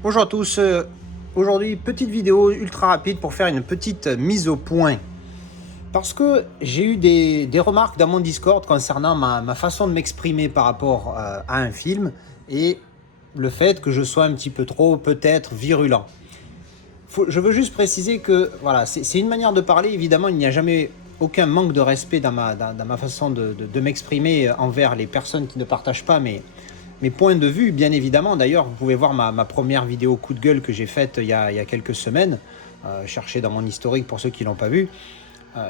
Bonjour à tous, aujourd'hui petite vidéo ultra rapide pour faire une petite mise au point. Parce que j'ai eu des remarques dans mon Discord concernant ma façon de m'exprimer par rapport à un film et le fait que je sois un petit peu trop peut-être virulent. Je veux juste préciser que voilà, c'est une manière de parler, évidemment il n'y a jamais aucun manque de respect dans ma façon de m'exprimer envers les personnes qui ne partagent pas mes points de vue, bien évidemment. D'ailleurs, vous pouvez voir ma première vidéo coup de gueule que j'ai faite il y a quelques semaines. Cherchez dans mon historique pour ceux qui ne l'ont pas vu.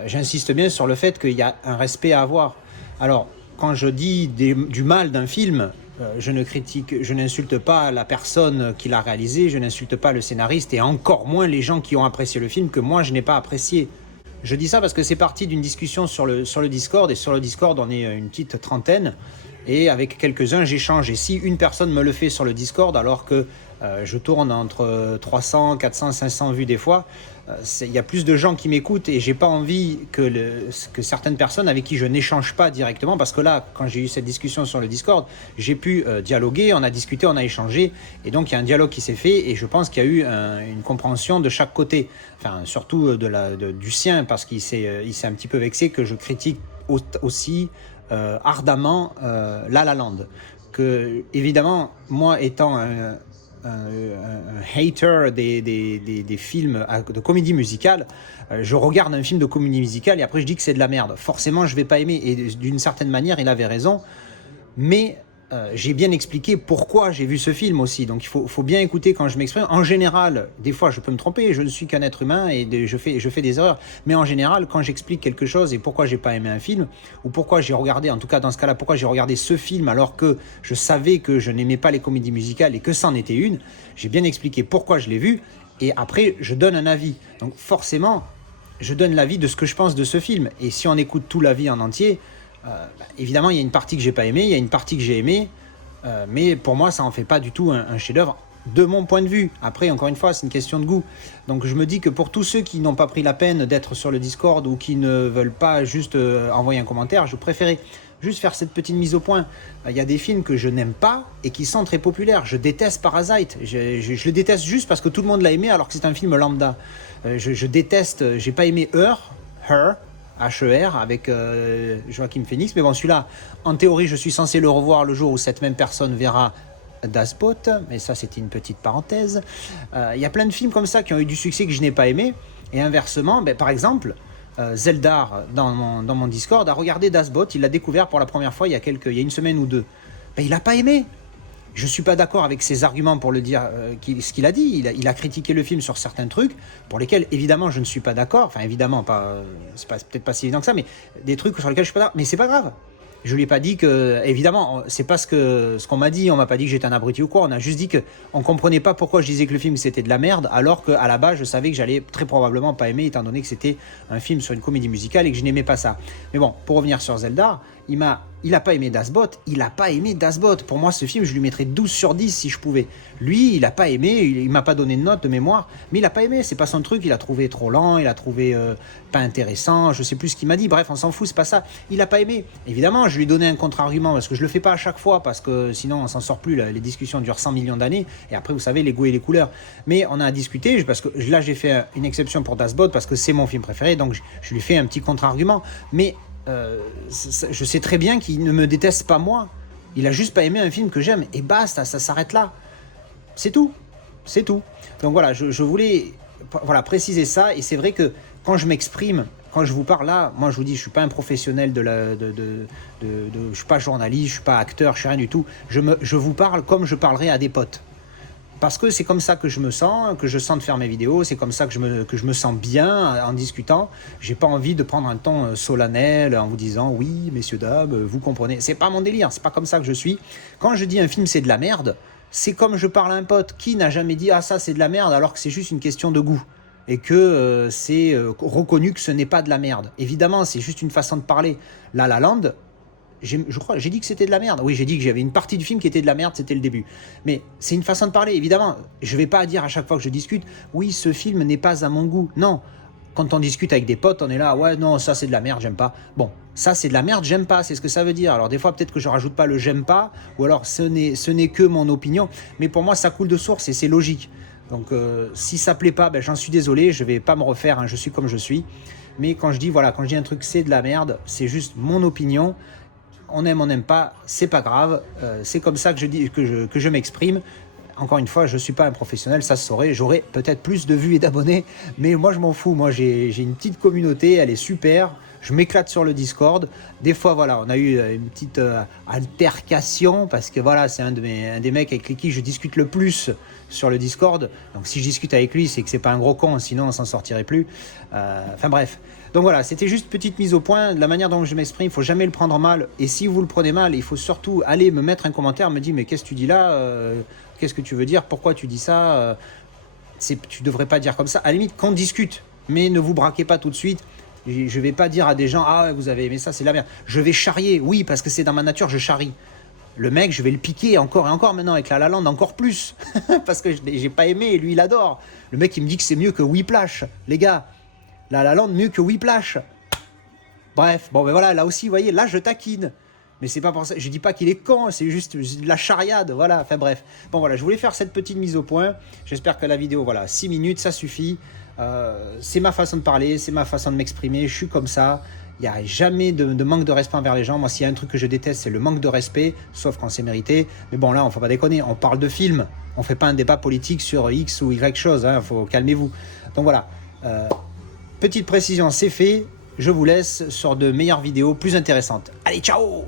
J'insiste bien sur le fait qu'il y a un respect à avoir. Alors, quand je dis du mal d'un film, je ne critique, je n'insulte pas la personne qui l'a réalisé, je n'insulte pas le scénariste et encore moins les gens qui ont apprécié le film que moi je n'ai pas apprécié. Je dis ça parce que c'est parti d'une discussion sur le Discord, et sur le Discord on est une petite trentaine, et avec quelques-uns j'échange, et si une personne me le fait sur le Discord alors que je tourne entre 300, 400, 500 vues des fois, il y a plus de gens qui m'écoutent et j'ai pas envie que certaines personnes avec qui je n'échange pas directement, parce que là quand j'ai eu cette discussion sur le Discord j'ai pu dialoguer, on a discuté, on a échangé, et donc il y a un dialogue qui s'est fait et je pense qu'il y a eu une compréhension de chaque côté, enfin surtout du sien, parce qu'il s'est un petit peu vexé que je critique aussi ardemment La La Land, que évidemment moi étant un hater des films de comédie musicale, je regarde un film de comédie musicale et après je dis que c'est de la merde. Forcément, je vais pas aimer, et d'une certaine manière, il avait raison, mais j'ai bien expliqué pourquoi j'ai vu ce film aussi. Donc il faut bien écouter quand je m'exprime. En général, des fois je peux me tromper, je ne suis qu'un être humain et je fais des erreurs. Mais en général, quand j'explique quelque chose et pourquoi j'ai pas aimé un film, ou pourquoi j'ai regardé, en tout cas dans ce cas-là, pourquoi j'ai regardé ce film alors que je savais que je n'aimais pas les comédies musicales et que c'en était une, j'ai bien expliqué pourquoi je l'ai vu, et après je donne un avis. Donc forcément, je donne l'avis de ce que je pense de ce film. Et si on écoute tout l'avis en entier, évidemment, il y a une partie que j'ai pas aimée, il y a une partie que j'ai aimée, mais pour moi, ça en fait pas du tout un chef-d'œuvre de mon point de vue. Après, encore une fois, c'est une question de goût. Donc je me dis que pour tous ceux qui n'ont pas pris la peine d'être sur le Discord ou qui ne veulent pas juste envoyer un commentaire, je préférais juste faire cette petite mise au point. Il y a des films que je n'aime pas et qui sont très populaires. Je déteste Parasite. Je le déteste juste parce que tout le monde l'a aimé alors que c'est un film lambda. Je déteste, j'ai pas aimé Her, H-E-R, avec Joaquin Phoenix. Mais bon, celui-là, en théorie, je suis censé le revoir le jour où cette même personne verra Das Boot, mais ça, c'était une petite parenthèse. Il y a plein de films comme ça qui ont eu du succès que je n'ai pas aimé. Et inversement, par exemple, Zeldar, dans mon Discord, a regardé Das Boot, il l'a découvert pour la première fois il y a une semaine ou deux. Il n'a pas aimé. Je ne suis pas d'accord avec ses arguments pour le dire, ce qu'il a dit. Il a critiqué le film sur certains trucs pour lesquels, évidemment, je ne suis pas d'accord. Enfin, évidemment, c'est peut-être pas si évident que ça, mais des trucs sur lesquels je ne suis pas d'accord. Mais c'est pas grave. Je lui ai pas dit que, évidemment, c'est pas ce qu'on m'a dit. On m'a pas dit que j'étais un abruti ou quoi. On a juste dit que on comprenait pas pourquoi je disais que le film c'était de la merde, alors qu'à la base je savais que j'allais très probablement pas aimer, étant donné que c'était un film sur une comédie musicale et que je n'aimais pas ça. Mais bon, pour revenir sur Zelda, il a pas aimé Das Boot, il a pas aimé Das Boot. Pour moi, ce film, je lui mettrais 12 sur 10 si je pouvais. Lui, il a pas aimé, il m'a pas donné de note de mémoire, mais il a pas aimé, c'est pas son truc, il a trouvé trop lent, il a trouvé pas intéressant, je sais plus ce qu'il m'a dit, bref, on s'en fout, c'est pas ça. Il a pas aimé. Évidemment, je lui ai donné un contre-argument, parce que je le fais pas à chaque fois, parce que sinon on s'en sort plus, là, les discussions durent 100 millions d'années, et après, vous savez, les goûts et les couleurs. Mais on a discuté, parce que là, j'ai fait une exception pour Das Boot, parce que c'est mon film préféré, donc je lui ai fait un petit contre-argument. Mais je sais très bien qu'il ne me déteste pas moi. Il a juste pas aimé un film que j'aime. Et basta, ça s'arrête là. C'est tout. C'est tout. Donc voilà, je voulais préciser ça. Et c'est vrai que quand je m'exprime, quand je vous parle là, moi je vous dis, je suis pas un professionnel je suis pas journaliste, je suis pas acteur, je suis rien du tout. Je vous parle comme je parlerais à des potes. Parce que c'est comme ça que je me sens, que je sens de faire mes vidéos, c'est comme ça que je me sens bien en discutant. J'ai pas envie de prendre un ton solennel en vous disant oui, messieurs, dames, vous comprenez. C'est pas mon délire, c'est pas comme ça que je suis. Quand je dis un film c'est de la merde, c'est comme je parle à un pote. Qui n'a jamais dit ah ça c'est de la merde alors que c'est juste une question de goût et que c'est reconnu que ce n'est pas de la merde. Évidemment, c'est juste une façon de parler. La La Land, je crois, j'ai dit que c'était de la merde. Oui, j'ai dit que j'avais une partie du film qui était de la merde, c'était le début. Mais c'est une façon de parler, évidemment. Je vais pas dire à chaque fois que je discute, oui, ce film n'est pas à mon goût. Non. quand on discute avec des potes, on est là, ouais, non, ça c'est de la merde, j'aime pas. Bon, ça c'est de la merde, j'aime pas, c'est ce que ça veut dire. Alors des fois, peut-être que je rajoute pas le j'aime pas, ou alors ce n'est que mon opinion, mais pour moi, ça coule de source et c'est logique. Donc si ça plaît pas, ben, j'en suis désolé, je vais pas me refaire, hein, je suis comme je suis. Mais quand je dis, voilà, quand je dis un truc c'est de la merde, c'est juste mon opinion. On n'aime pas, c'est pas grave, c'est comme ça que je m'exprime. Encore une fois, je ne suis pas un professionnel, ça se saurait, j'aurais peut-être plus de vues et d'abonnés, mais moi je m'en fous, moi j'ai une petite communauté, elle est super, je m'éclate sur le Discord. Des fois, voilà, on a eu une petite altercation, parce que voilà, c'est un des mecs avec qui je discute le plus sur le Discord. Donc si je discute avec lui, c'est que c'est pas un gros con, sinon on s'en sortirait plus. Enfin bref. Donc voilà, c'était juste petite mise au point. De la manière dont je m'exprime, il ne faut jamais le prendre mal. Et si vous le prenez mal, il faut surtout aller me mettre un commentaire, me dire mais qu'est-ce que tu dis là, qu'est-ce que tu veux dire, pourquoi tu dis ça, tu devrais pas dire comme ça. À la limite, qu'on discute, mais ne vous braquez pas tout de suite. Je vais pas dire à des gens ah vous avez aimé ça, c'est de la merde. Je vais charrier, oui, parce que c'est dans ma nature, je charrie. Le mec, je vais le piquer encore et encore maintenant avec La La Land, encore plus, parce que j'ai pas aimé et lui il adore. Le mec il me dit que c'est mieux que Whiplash, les gars. La La Land mieux que Whiplash. Bref, bon ben voilà, là aussi, vous voyez, là je taquine. Mais c'est pas pour ça, je dis pas qu'il est con, c'est juste de la charriade, voilà, enfin bref. Bon voilà, je voulais faire cette petite mise au point. J'espère que la vidéo, voilà, 6 minutes, ça suffit. C'est ma façon de parler, c'est ma façon de m'exprimer, je suis comme ça. Il n'y a jamais de manque de respect envers les gens. Moi, s'il y a un truc que je déteste, c'est le manque de respect, sauf quand c'est mérité. Mais bon, là, on ne faut pas déconner, on parle de film. On ne fait pas un débat politique sur X ou Y chose, hein, faut calmez-vous. Donc voilà, petite précision, c'est fait. Je vous laisse sur de meilleures vidéos plus intéressantes. Allez, ciao!